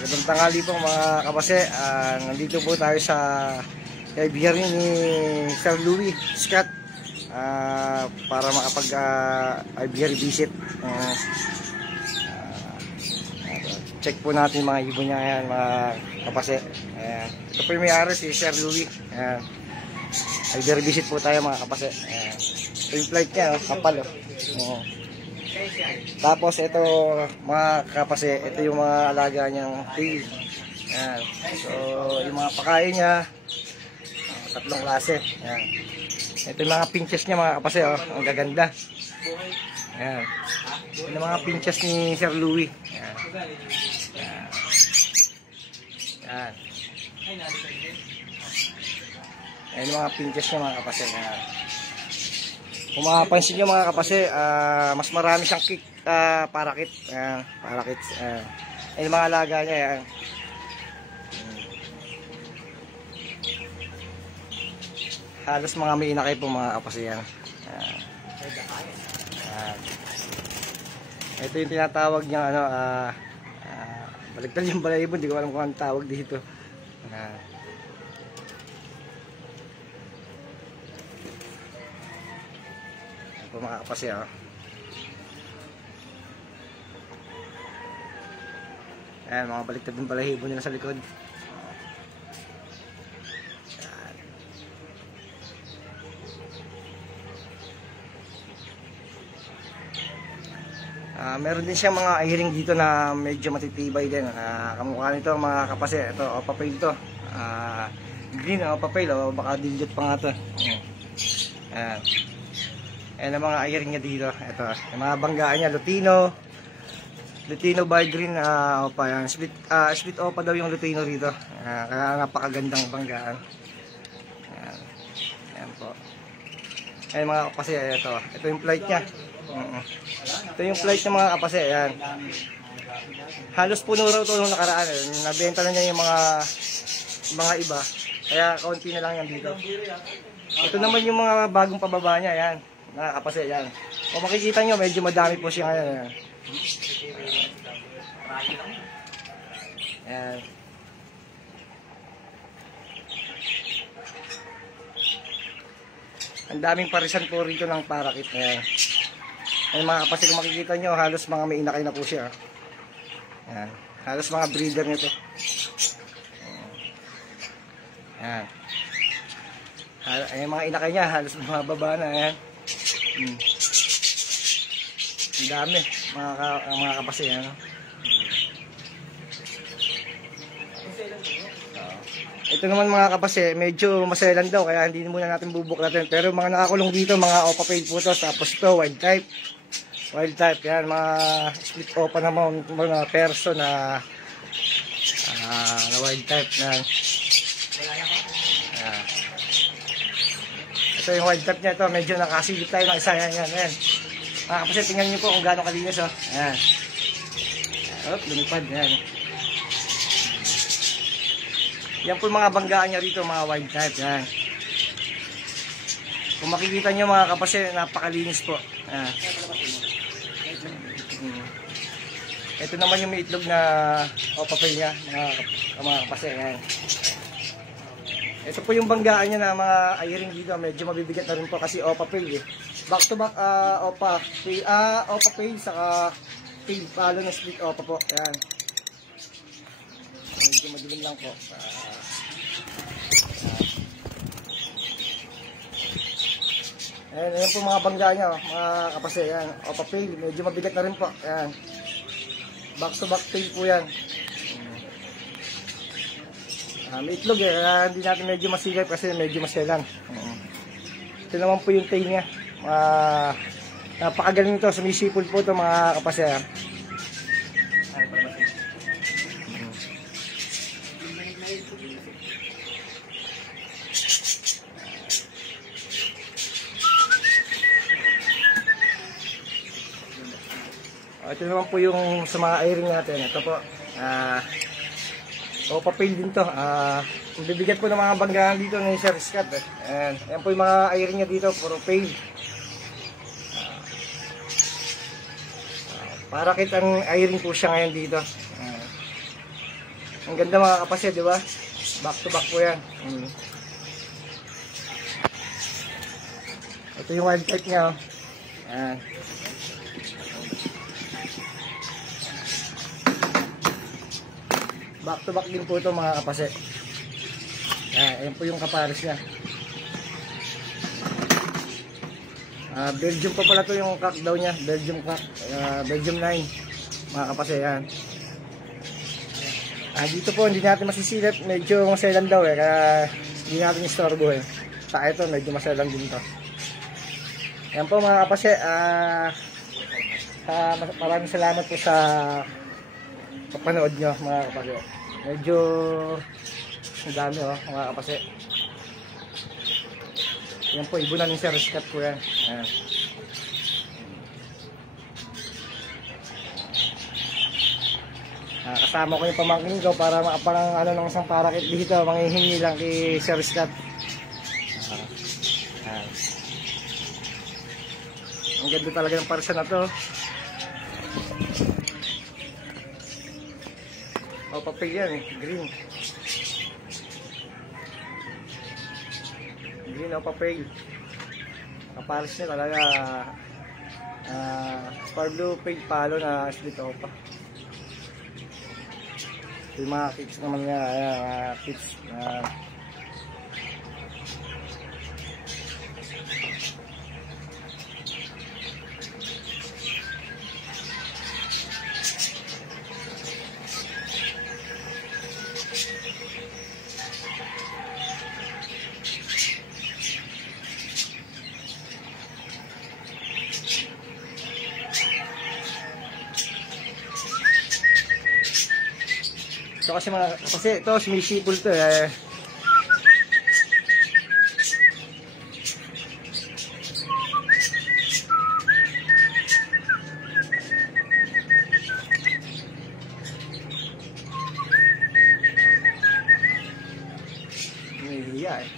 Magandang tanghali po mga kapase. Nandito po tayo sa kaibigan ni Sir Louie Scott para makapag visit. Check po natin mga ibon niya, ayan, mga kapase. Ito po yung may-ari si Sir Louie. Visit po tayo mga kapase. Ito yung flight niya, kapal. Tapos ito mga kapase, ito yung mga alaga niyang tail. Ayan. So yung mga pakain niya, tatlong klase. Ayan. Ito yung mga pinches niya mga kapase, ang gaganda. Ayan. Ito yung mga pinches ni Sir Louie. Ayan. Ayan. Ayan yung mga pinches niya mga kapase. Ayan. Kung makapansin nyo mga kapase, mas marami siyang parakit. Parakit. Ay mga alaga niya. Yan. Halos mga may inakay po mga kapase yan. Ito yung tinatawag niya baligtad yung balahibo. Hindi ko alam kung anong tawag dito. Ito mga kapase ayan, mga baliktad yung balahibo nila sa likod. Meron din siyang mga earring dito na medyo matitibay din. Kamukha nito mga kapase. Ito, opapail to. Green opapail, baka dilute pa nga to. Ayan. Ayan ang mga earring niya dito. Ito, yung mga banggaan niya, Lutino by green opa yan. Split opa daw yung Lutino rito. Kaya napakagandang banggaan. Ayan. Ayan po. Ayan mga kapase, ito yung flight niya. Ito yung flight ng mga kapase. Ayan. Halos puno raw ito nung nakaraan. Nabenta na niya yung mga iba. Kaya kaunti na lang yan dito. Ito naman yung mga bagong pababa niya. Ayan. Mga kapase. Ayan. Kung makikita nyo, medyo madami po siya ngayon. Ayan. Ayan. Ang daming parisan po rito ng parakit. Ayan. Ay mga kapase, kung makikita nyo, halos mga may inakay na po siya. Ayan. Halos mga breeder nito. Ayan. Ay mga inakay niya, halos mga baba na. Ayan. Ang dami mga kapase. Ito naman mga kapase, medyo maselan daw, kaya hindi muna natin bubuklatin. Pero mga nakakulong dito, mga opapail po to. Tapos ito, wild type. Wild type, yan, mga split opa naman, mga perso na wild type. Yan. Ito yung wild type niya, ito, medyo nakasilip tayo ng isa. Yan. Mga kapase, tingnan nyo po kung gaano kalinis. Yan. Lumipad, yan. Yan po yung mga banggaan niya rito, mga wild type. Yan. Kung makikita nyo mga kapase, napakalinis po. Yan. Ito naman yung may itlog na opapail niya, mga kapase. Yan. Ito po yung banggaan niya na mga earring dito. Medyo mabibigat na rin po kasi opapail. Back to back opapail saka tail palo na split opa po. Yan. Medyo madilim lang po. Ayan po mga bangga niya, mga kapase. Ayan, opapail, medyo mabigat na rin po. Ayan. Back to back tail po yan. May itlog kaya hindi natin medyo masigay kasi medyo maselan. Ito naman po yung tail niya. Napakagaling ito, sumisipol po ito mga kapase. Ito naman po yung sa mga earring natin. Ito po, opapail din to. Bibigat po ng mga banggaan dito ng Sir Scott. Ayan po yung mga earring niya dito, puro pail. Parakit ang earring po siya ngayon dito. Ang ganda mga kapase, di ba? Back to back po yan. Ito yung wild type niya, oh. Ayan. Back to back din po ito mga kapase. Ayan po yung kapares niya. Belgium pa pala to yung cock daw niya. Belgium cock. Belgium 9 mga kapase. Ayan. Dito po hindi natin masisilip. Medyo maselan daw eh. Kaya hindi natin istorbo eh. Sa ito medyo maselan din to. Ayan po mga kapase. Maraming salamat po sa panood nyo mga kapase. Medyo ang dami mga kapase. Yan po, ibunan yung Sir Scott po yan. Ayan. Kasama ko yung pamangkin ko para parang ano ng isang parakit dito. Manghihingi lang kay Sir Scott. Ang ganda talaga ng parsa na to. Papel yan eh, green. Green o papel. Kapares niya talaga Star Blue Pale Palo na split opa. Yung mga kits naman niya, kits ito kasi ito sumisipol to eh. Nahihiya eh.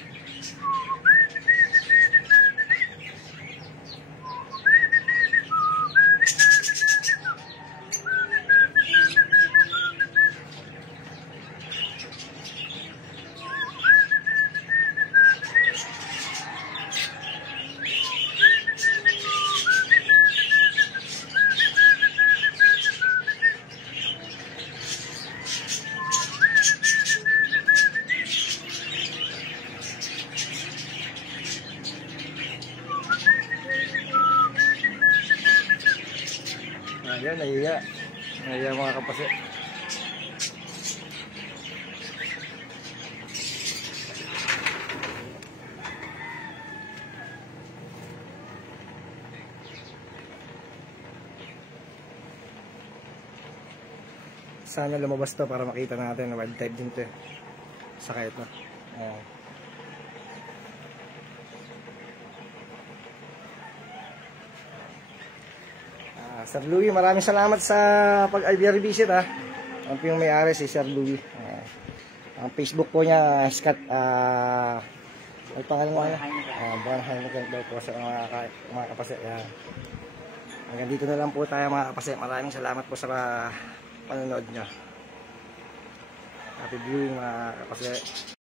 Ayan, nahiya. Nahiya mga kapase. Sana lumabas to para makita natin na wild type din to. Saka ito. Ayan. Sir Louie, maraming salamat sa pag-albiari visit ha. Ang po yung may-ari si Sir Louie. Ang Facebook po niya, Scott, ay pangalan mo niya? Buwan Heineken po sa mga kapase. Hanggang dito na lang po tayo mga kapase. Maraming salamat po sa panonood niyo. Happy viewing mga kapase.